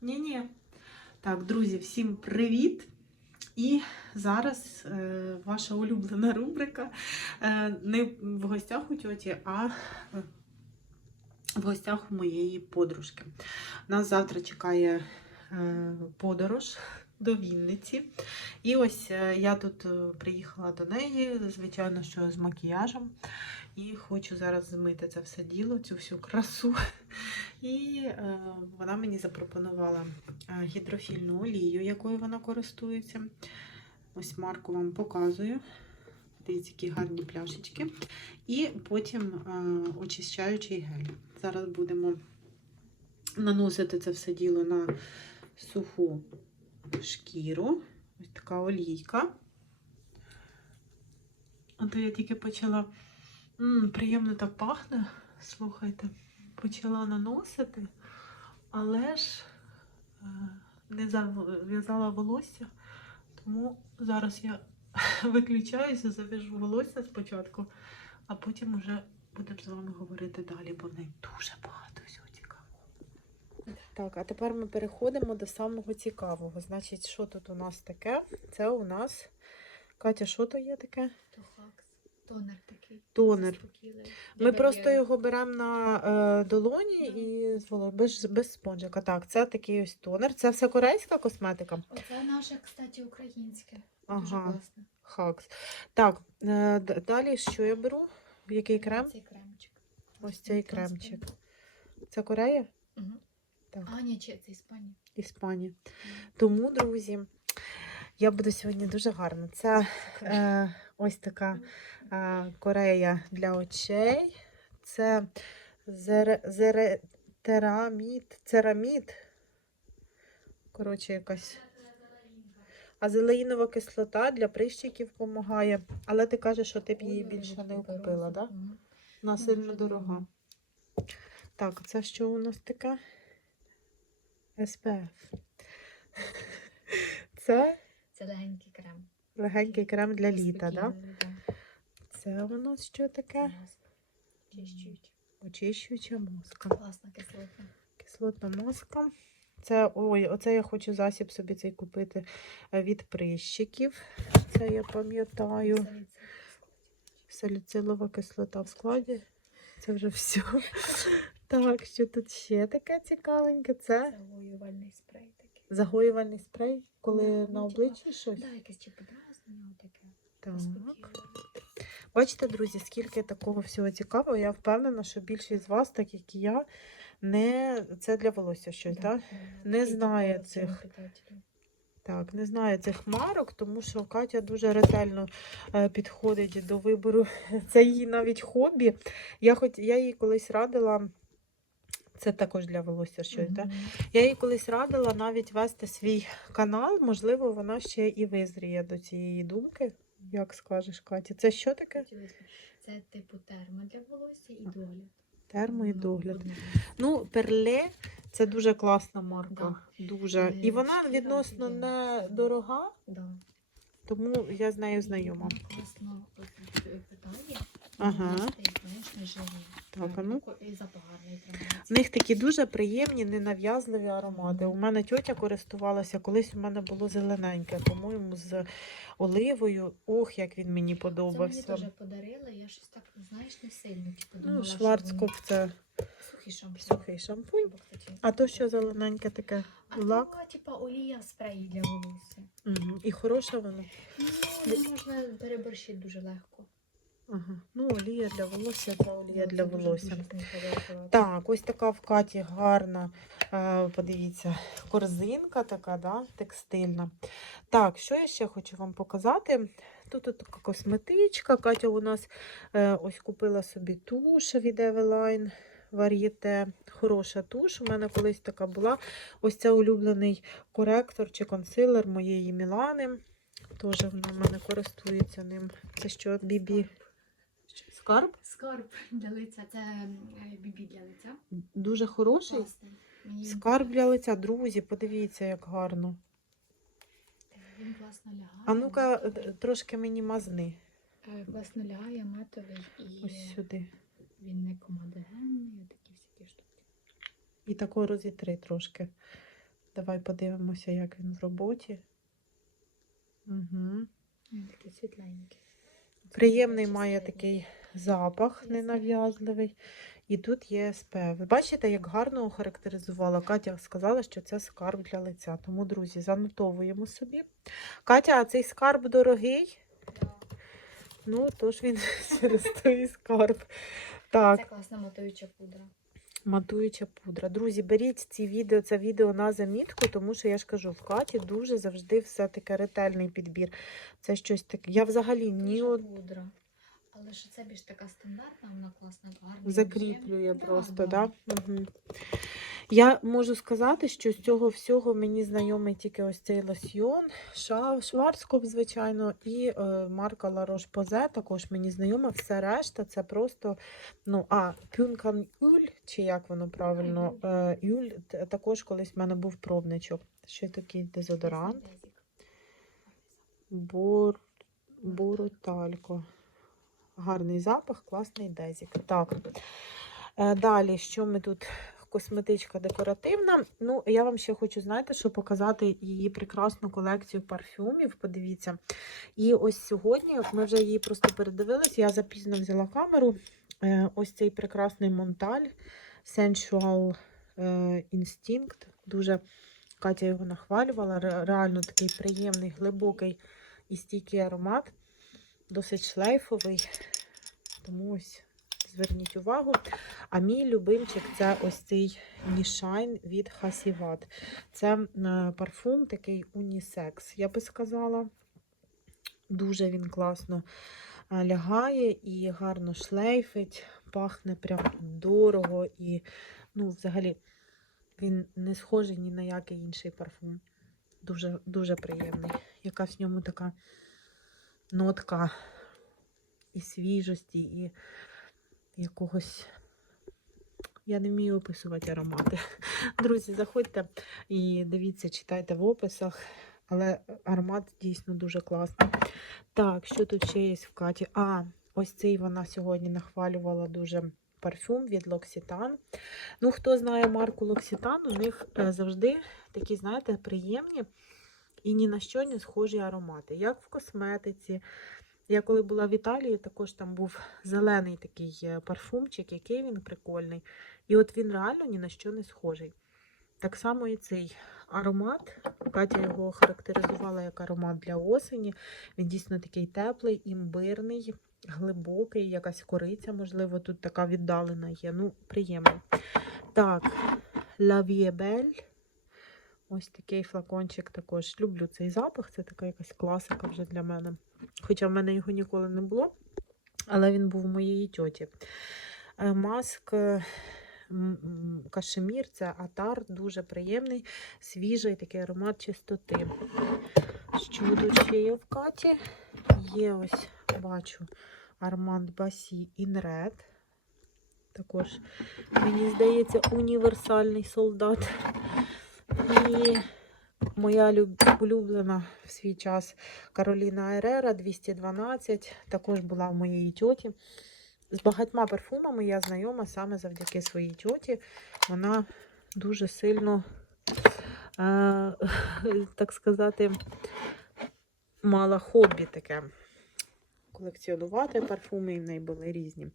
Ні-ні. Так, друзі, всім привіт! І зараз е, ваша улюблена рубрика е, не в гостях у тьоті, а е, в гостях у моєї подружки. Нас завтра чекає е, подорож до Вінниці. І ось е, я тут е, приїхала до неї, звичайно, що з макіяжем. І хочу зараз змити це все діло, цю всю красу. І е, вона мені запропонувала е, гідрофільну олію, якою вона користується. Ось марку вам показую. Дивіться, які гарні пляшечки. І потім е, очищаючий гель. Зараз будемо наносити це все діло на суху шкіру. Ось така олійка. От я тільки почала. М, приємно так пахне. Слухайте, почала наносити, але ж е, не зав'язала волосся, тому зараз я виключаюся, зав'яжу волосся спочатку, а потім вже будемо з вами говорити далі, бо в неї дуже багато. Так, а тепер ми переходимо до самого цікавого. Значить, що тут у нас таке? Це у нас. Катя, що то є таке? То хакс. Тонер такий. Тонер. Ми просто його беремо на е, долоні і з воло- без, без спонжика. Так, це такий ось тонер. Це все корейська косметика. Оце наше, кстати, українське. Дуже Ага, класно. хакс. Так, е, д- далі що я беру? Який крем? Цей кремчик. Ось цей кремчик. Це Корея? Угу. Так. А, ні, чи це Іспанія. Іспанія. Тому, друзі, я буду сьогодні дуже гарна. Це е, ось така е, Корея для очей. Це зере, зере, терамід, церамід. Коротше, якась. Азелеїнова кислота для прищиків допомагає. Але ти кажеш, що ти б її більше не купила, так? Да? Вона сильно дорога. Так, це що у нас таке? SPF. Це Це легенький крем. легенький крем для літа, так? Да? Це у нас що таке? Чищують. Очищуюча маска. Класна кислота. Кислотна маска. Це, ой, оце я хочу засіб собі цей купити е, від прищиків. Це я пам'ятаю. Саліцилова кислота в складі. Це вже все. Так, що тут ще таке цікавеньке? Це Загоювальний спрей такий. загоювальний спрей, коли Да, на ну, обличчі щось. Да, якесь чи подразнення, таке. Так. Бачите, друзі, скільки такого всього цікавого. Я впевнена, що більшість з вас, так як і я, не це для волосся щось, Да, так? да. Не знає цих. Так, не знаю цих марок, тому що Катя дуже ретельно е, підходить до вибору. Це її навіть хобі. Я хоч я їй колись радила. Це також для волосся щось, так? Мгм. Я їй колись радила навіть вести свій канал. Можливо, вона ще і визріє до цієї думки. Як скажеш, Катя? Це що таке? Це типу термо для волосся і догляд. Термо і догляд. Ну, перле це дуже класна марка. Да. Дуже. Е, І вона відносно офігенна. не дорога, Да. тому я з нею знайома. Вона Класно е, питає. Ага. Вона. Так, а ну. В них такі дуже приємні, ненав'язливі аромати. У мене тьотя користувалася, колись у мене було зелененьке, по-моєму, з оливою. Ох, як він мені Це мені подобався. теж подарили, я щось так, знаєш, не сильно. Типу, думала, Ну, Шварцкоп це сухий шампунь. сухий шампунь. А то що зелененьке таке? А Лак. то, типа, олія спрей для волосся. Угу. І хороше воно. Ну, можна переборщити дуже легко. Ага. Ну, олія для волосся, це олія для волосся. Так, ось така в Каті гарна, е, подивіться, корзинка така, да, текстильна. Так, що я ще хочу вам показати? Тут така косметичка. Катя у нас е, ось купила собі туш від Eveline Varieté. Хороша туш. У мене колись така була. Ось це улюблений коректор чи консилер моєї Мілани. Теж вона в мене користується ним. Це що, бібі? Скарб? Скарб для лиця, це е, бібі для лиця. Дуже хороший. Класний. Мені Скарб для лиця, друзі, подивіться, як гарно. Він класно лягає. А ну-ка, трошки мені мазни. Е, Класно лягає, матовий і Ось сюди. він не комадогенний, а такі всякі штуки. І тако розітри трошки. Давай подивимося, як він в роботі. Угу. Такий світленький. Приємний має такий запах ненав'язливий. І тут є СП. Ви бачите, як гарно охарактеризувала. Катя сказала, що це скарб для лиця. Тому, друзі, занотовуємо собі. Катя, а цей скарб дорогий? Ну, тож він через той скарб. Так. Це класна матуюча пудра. Матуюча пудра. Друзі, беріть ці відео, це відео на замітку, тому що я ж кажу, в Каті дуже завжди все таке ретельний підбір. Це щось таке. Я взагалі ні пудра. Але що це більш така стандартна, вона класна, гарна. закріплює Да, просто, да. да? Угу. Я можу сказати, що з цього всього мені знайомий тільки ось цей лосьйон, Шварцкоп, звичайно, і е, марка La Roche-Posay також мені знайома. Все решта це просто, ну, а, Пюнкан Юль, чи як воно правильно, е, Юль, також колись в мене був пробничок. Ще такий дезодорант. Бор... Бороталько. Гарний запах, класний дезік. Так. Е, Далі, що ми тут? Косметичка декоративна. Ну, я вам ще хочу, знаєте, що показати її прекрасну колекцію парфюмів. Подивіться. І ось сьогодні ми вже її просто передивилися. Я запізно взяла камеру. Е, Ось цей прекрасний Монталь Sensual е, Instinct. Дуже Катя його нахвалювала. Реально такий приємний, глибокий і стійкий аромат. Досить шлейфовий. Тому ось зверніть увагу. А мій любимчик це ось цей Нішайн від Хасіват. Це е, парфум такий унісекс, я би сказала. Дуже він класно е, лягає і гарно шлейфить, пахне прям дорого і, ну, взагалі, він не схожий ні на який інший парфум. Дуже, дуже приємний. Якась в ньому така нотка і свіжості, і якогось. Я не вмію описувати аромати. Друзі, заходьте і дивіться, читайте в описах. Але аромат дійсно дуже класний. Так, що тут ще є в Каті? А, ось цей вона сьогодні нахвалювала дуже парфюм від L'Occitane. Ну, хто знає марку L'Occitane, у них е, завжди такі, знаєте, приємні і ні на що не схожі аромати. Як в косметиці. Я коли була в Італії, також там був зелений такий е, парфумчик, який він прикольний. І от він реально ні на що не схожий. Так само і цей аромат. Катя його характеризувала як аромат для осені. Він дійсно такий теплий, імбирний, глибокий, якась кориця, можливо, тут така віддалена є. Ну, приємний. Так, La Vie Belle. Ось такий флакончик також. Люблю цей запах, це така якась класика вже для мене. Хоча в мене його ніколи не було, але він був у моєї тьоті. Е, Маск е, кашемір, це атар, дуже приємний, свіжий такий аромат чистоти. Що тут ще є в Каті? Є ось, бачу, Арманд Басі Інред. Також, мені здається, універсальний солдат. І моя улюблена в свій час Кароліна Ерера 212, також була в моєї тьоті. З багатьма парфумами я знайома саме завдяки своїй тьоті. Вона дуже сильно, е, так сказати, мала хобі таке колекціонувати парфуми, і в неї були різні.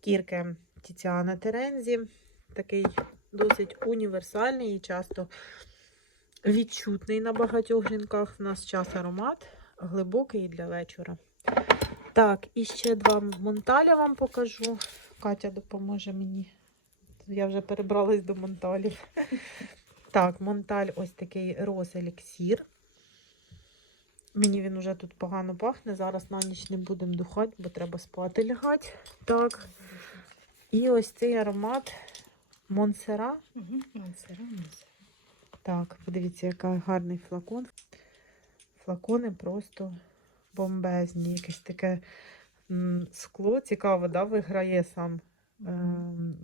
Кірки Тіціана Терензі, такий досить універсальний і часто відчутний на багатьох жінках. У нас час аромат глибокий для вечора. Так, і ще два монталя вам покажу. Катя допоможе мені. Я вже перебралась до монталів. Так, монталь ось такий роз еліксір. Мені він уже тут погано пахне. Зараз на ніч не будемо духати, бо треба спати лягати. Так. І ось цей аромат Монсера. Монсера, Монсера. Так, подивіться, який гарний флакон. Флакони просто бомбезні. Якесь таке скло. Цікаво, да, виграє сам, ем,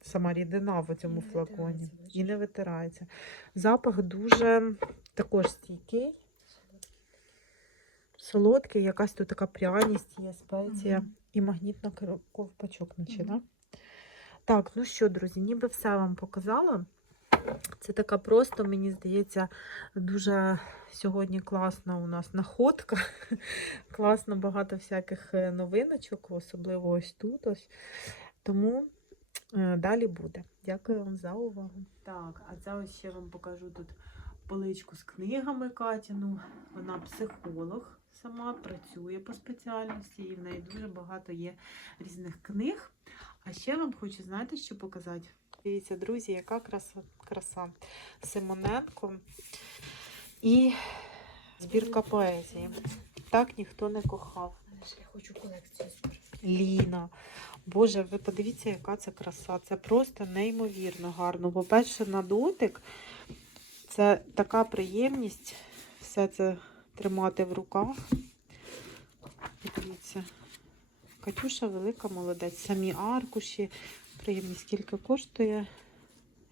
сама рідина в цьому Не флаконі. І не витирається. Запах дуже також стійкий, солодкий, якась тут така пряність є, спеція Мгм. і магнітно ковпачок, наче, Мгм. да? Так, ну що, друзі, ніби все вам показала. Це така просто, мені здається, дуже сьогодні класна у нас находка. Класно багато всяких е, новиночок, особливо ось тут. Ось. Тому е, далі буде. Дякую вам за увагу. Так, а це ось ще вам покажу тут поличку з книгами Катіну. Вона психолог сама, працює по спеціальності, і в неї дуже багато є різних книг. А ще вам хочу, знаєте, що показати? Дивіться, друзі, яка краса, краса. Симоненко і збірка поезії. Так ніхто не кохав. Я хочу колекцію збирати. Ліна. Боже, ви подивіться, яка це краса. Це просто неймовірно гарно. По-перше, на дотик це така приємність все це тримати в руках. Дивіться. Катюша велика молодець. Самі аркуші. Приємні. Скільки коштує?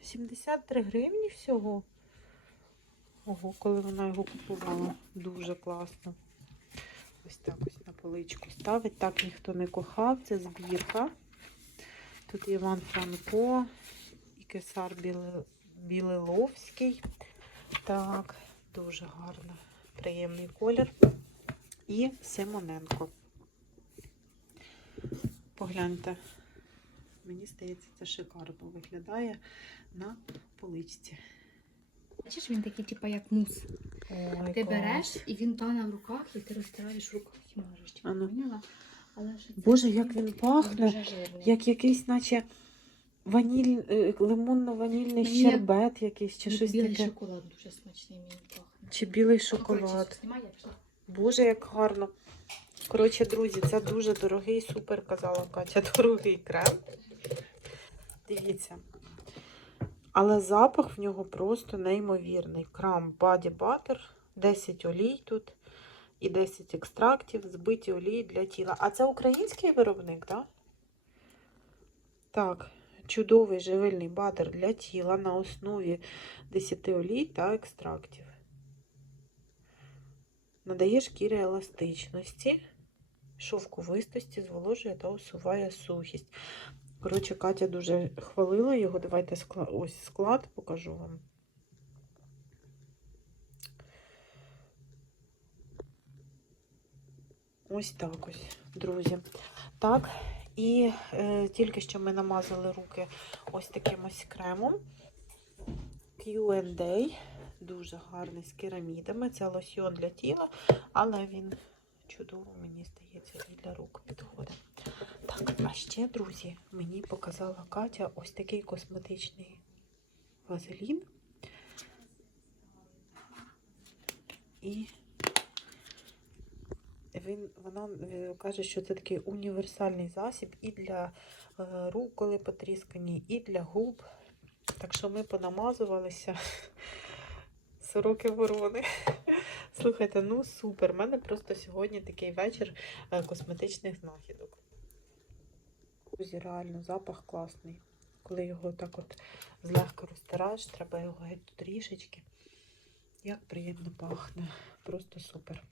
73 гривні всього. Ого, коли вона його купувала. Дуже класно. Ось так ось на поличку ставить. Так ніхто не кохав. Це збірка. Тут Іван Франко і Кесар Білиловський. Так, дуже гарно. Приємний колір. І Симоненко. Погляньте. Мені здається, це шикарно виглядає на поличці. Бачиш, він такий, типу, як мус. Ой, Ти береш і він тане в руках, і ти розтираєш в руках і можеш. Типу, А ну. поняла? Але ж це Боже, як він він пахне. Як якийсь, наче ваніль, е, лимонно-ванільний Ні. щербет якийсь, чи щось Білий таке. шоколад дуже смачний мені пахне. Чи білий шоколад. Боже, як гарно. Коротше, друзі, це дуже дорогий, супер, казала Катя, дорогий крем. Дивіться. Але запах в нього просто неймовірний. Крам Body Butter, 10 олій тут і 10 екстрактів, збиті олії для тіла. А це український виробник, так? Так, чудовий живильний батер для тіла на основі 10 олій та екстрактів. Надає шкірі еластичності, шовковистості, зволожує та усуває сухість. Коротше, Катя дуже хвалила його. Давайте скла... ось склад покажу вам. Ось так ось, друзі. Так, і е, тільки що ми намазали руки ось таким ось кремом. Q&A. Дуже гарний з керамідами. Це лосьйон для тіла, але він чудово, мені здається, і для рук підходить. Так, а ще, друзі, мені показала Катя ось такий косметичний вазелін. І він, вона е, каже, що це такий універсальний засіб і для е, рук, коли потріскані, і для губ. Так що ми понамазувалися. Сороки ворони. Слухайте, ну супер. У мене просто сьогодні такий вечір е, косметичних знахідок. Друзі, реально запах класний. Коли його так от злегка розтираєш, треба його геть трішечки. Як приємно пахне. Просто супер.